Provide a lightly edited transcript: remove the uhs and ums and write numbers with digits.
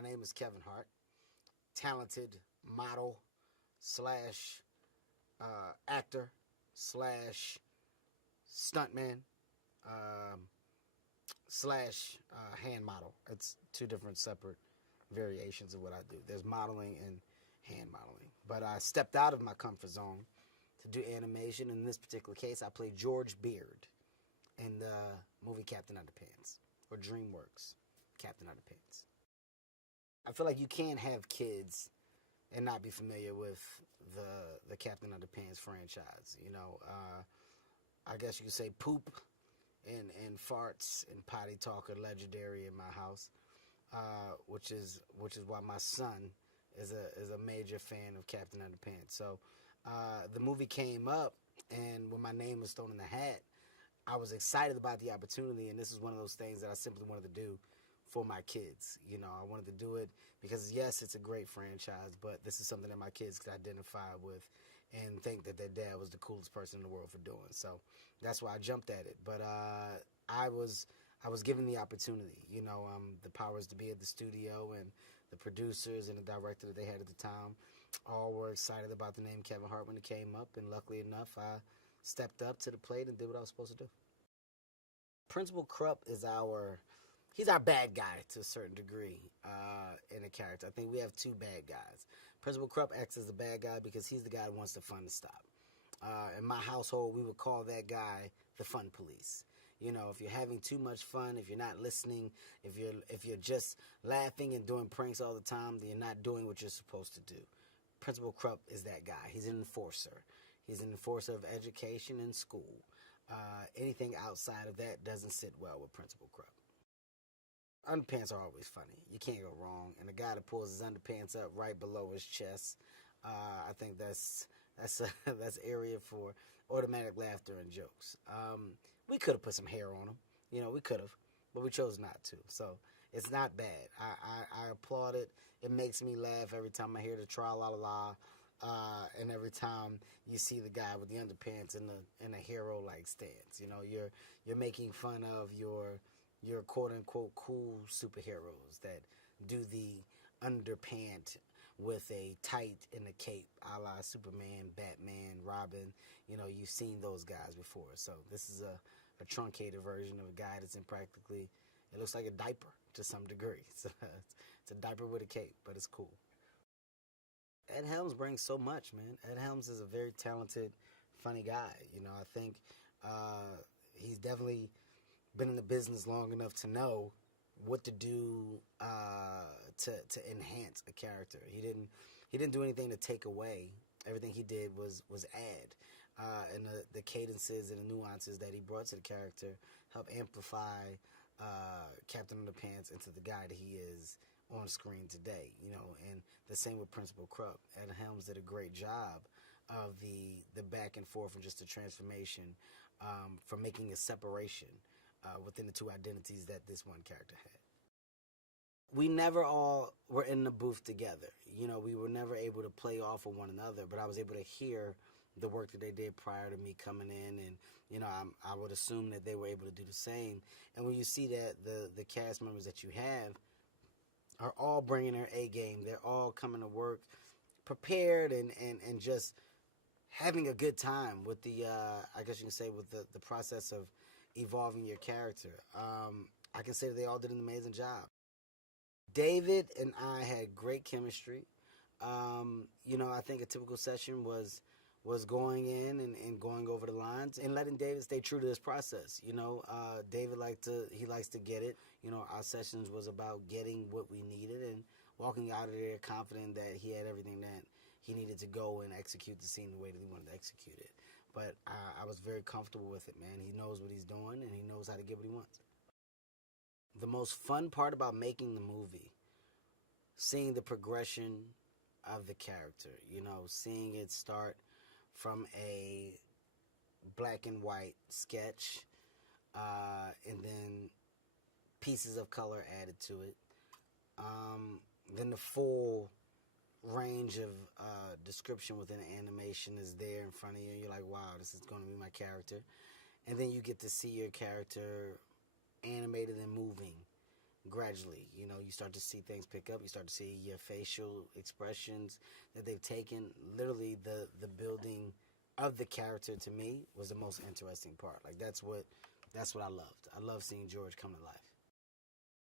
My name is Kevin Hart, talented model slash actor slash stuntman slash hand model. It's two different separate variations of what I do. There's modeling and hand modeling. But I stepped out of my comfort zone to do animation. In this particular case, I played George Beard in the movie Captain Underpants, or DreamWorks Captain Underpants. I feel like you can't have kids and not be familiar with the Captain Underpants franchise. You know, I guess you could say poop and farts and potty talk are legendary in my house, which is why my son is a major fan of Captain Underpants. So the movie came up, and when my name was thrown in the hat, I was excited about the opportunity, and this is one of those things that I simply wanted to do for my kids. You know, I wanted to do it because, yes, it's a great franchise, but this is something that my kids could identify with and think that their dad was the coolest person in the world for doing. So that's why I jumped at it. But I was given the opportunity. You know, the powers to be at the studio and the producers and the director that they had at the time all were excited about the name Kevin Hart when it came up, and luckily enough, I stepped up to the plate and did what I was supposed to do. Principal Krupp is he's our bad guy to a certain degree in a character. I think we have two bad guys. Principal Krupp acts as the bad guy because he's the guy who wants the fun to stop. In my household, we would call that guy the fun police. You know, if you're having too much fun, if you're not listening, if you're just laughing and doing pranks all the time, then you're not doing what you're supposed to do. Principal Krupp is that guy. He's an enforcer. He's an enforcer of education and school. Anything outside of that doesn't sit well with Principal Krupp. Underpants are always funny. You can't go wrong. And the guy that pulls his underpants up right below his chest, I think that's area for automatic laughter and jokes. We could have put some hair on him. You know, we could have, but we chose not to. So it's not bad. I applaud it. It makes me laugh every time I hear the tra-la-la-la, and every time you see the guy with the underpants in a hero-like stance. You know, you're making fun of your quote-unquote cool superheroes that do the underpant with a tight and a cape, a la Superman, Batman, Robin. You know, you've seen those guys before. So this is a truncated version of a guy that's in practically, it looks like a diaper to some degree. It's a diaper with a cape, but it's cool. Ed Helms brings so much, man. Ed Helms is a very talented, funny guy. You know, I think he's definitely been in the business long enough to know what to do to enhance a character. He didn't do anything to take away. Everything he did was add. And the cadences and the nuances that he brought to the character help amplify Captain Underpants into the guy that he is on screen today. You know, and the same with Principal Krupp. Ed Helms did a great job of the back and forth and just the transformation from making a separation within the two identities that this one character had. We never all were in the booth together. You know, we were never able to play off of one another, but I was able to hear the work that they did prior to me coming in, and, you know, I would assume that they were able to do the same. And when you see that the cast members that you have are all bringing their A game, they're all coming to work prepared and just having a good time with the, I guess you can say, with the process of evolving your character. I can say that they all did an amazing job. David and I had great chemistry. You know, I think a typical session was going in and going over the lines and letting David stay true to this process. You know, David likes to get it. You know, our sessions was about getting what we needed and walking out of there confident that he had everything that he needed to go and execute the scene the way that he wanted to execute it. But I was very comfortable with it, man. He knows what he's doing, and he knows how to get what he wants. The most fun part about making the movie, seeing the progression of the character, you know, seeing it start from a black and white sketch, and then pieces of color added to it. Then the full range of description within the animation is there in front of you. You're like, wow, this is going to be my character. And then you get to see your character animated and moving gradually. You know, you start to see things pick up. You start to see your facial expressions that they've taken. Literally, the building of the character to me was the most interesting part. Like that's what I loved. I love seeing George come to life.